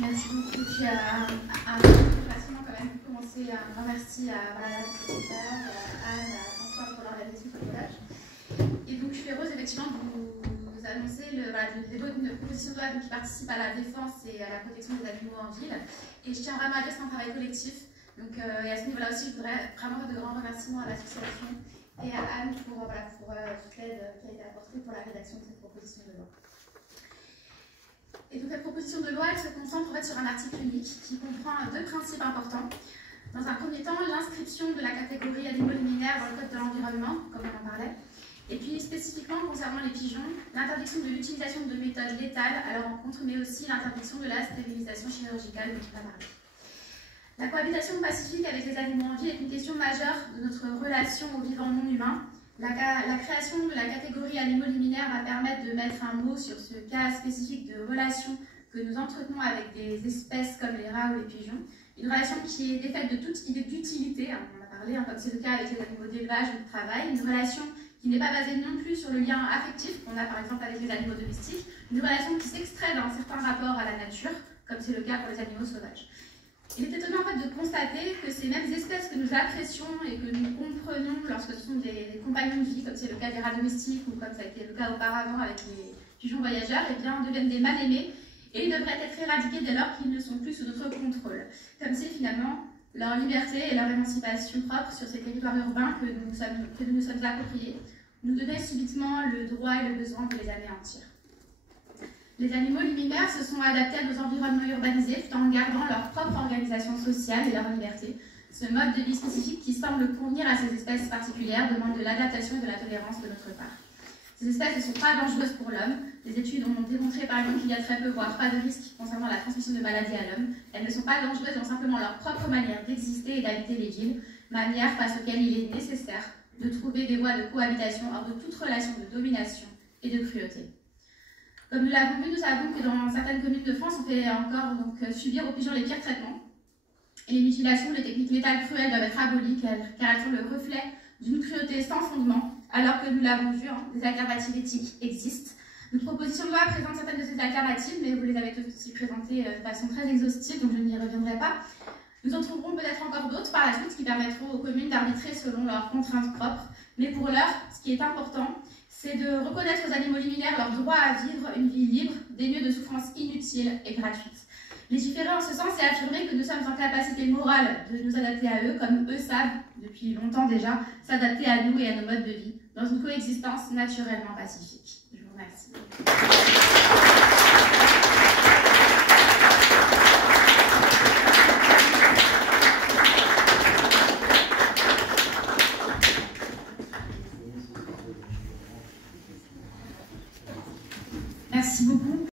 Merci beaucoup. Puis un facilement quand même pour commencer un grand merci à la secrétaire, à Anne, à François pour l'organisation de ce collège. Et donc je suis heureuse effectivement de vous annoncer le dépôt d'une proposition de loi qui participe à la défense et à la protection des animaux en ville. Et je tiens vraiment à dire que c'est un travail collectif. Donc et à ce niveau-là aussi, je voudrais vraiment faire de grands remerciements à l'association et à Anne pour toute l'aide qui a été apportée pour la rédaction de cette proposition de loi. Et donc cette proposition de loi, elle se concentre en fait sur un article unique qui comprend deux principes importants. Dans un premier temps, l'inscription de la catégorie animaux liminaires dans le code de l'environnement, comme on en parlait. Et puis spécifiquement concernant les pigeons, l'interdiction de l'utilisation de méthodes létales à leur encontre, mais aussi l'interdiction de la stérilisation chirurgicale dont on a parlé. La cohabitation pacifique avec les animaux en vie est une question majeure de notre relation aux vivants non humains. La création de la catégorie animaux liminaires va permettre de mettre un mot sur ce cas spécifique de relation que nous entretenons avec des espèces comme les rats ou les pigeons. Une relation qui est défaite de toute idée d'utilité, on en a parlé, comme c'est le cas avec les animaux d'élevage ou de travail. Une relation qui n'est pas basée non plus sur le lien affectif qu'on a par exemple avec les animaux domestiques. Une relation qui s'extrait d'un certain rapport à la nature, comme c'est le cas pour les animaux sauvages. Il est étonnant en fait de constater que ces mêmes espèces que nous apprécions et que nous comprenons lorsque ce sont des compagnons de vie, comme c'est le cas des rats domestiques ou comme ça a été le cas auparavant avec les pigeons voyageurs, eh bien, deviennent des mal-aimés et ils devraient être éradiqués dès lors qu'ils ne sont plus sous notre contrôle. Comme c'est finalement leur liberté et leur émancipation propre sur ces territoires urbains que nous nous sommes appropriés, nous donnait subitement le droit et le besoin de les anéantir. Les animaux liminaires se sont adaptés à nos environnements urbanisés tout en gardant leur propre organisation sociale et leur liberté. Ce mode de vie spécifique qui semble convenir à ces espèces particulières demande de l'adaptation et de la tolérance de notre part. Ces espèces ne sont pas dangereuses pour l'homme. Les études ont démontré par exemple qu'il y a très peu, voire pas de risque concernant la transmission de maladies à l'homme. Elles ne sont pas dangereuses, elles ont simplement leur propre manière d'exister et d'habiter les villes, manière face auquel il est nécessaire de trouver des voies de cohabitation hors de toute relation de domination et de cruauté. Comme nous l'avons vu, nous savons que dans certaines communes de France, on fait encore subir aux pigeons les pires traitements. Et les mutilations, les techniques létales cruelles doivent être abolies car elles sont le reflet d'une cruauté sans fondement, alors que nous l'avons vu, des alternatives éthiques existent. Notre proposition de loi présente certaines de ces alternatives, mais vous les avez toutes aussi présentées de façon très exhaustive, donc je n'y reviendrai pas. Nous en trouverons peut-être encore d'autres par la suite qui permettront aux communes d'arbitrer selon leurs contraintes propres. Mais pour l'heure, ce qui est important, c'est de reconnaître aux animaux liminaires leur droit à vivre une vie libre, dénuée de souffrances inutiles et gratuites. Légiférer en ce sens, c'est affirmer que nous sommes en capacité morale de nous adapter à eux, comme eux savent, depuis longtemps déjà, s'adapter à nous et à nos modes de vie, dans une coexistence naturellement pacifique. Je vous remercie.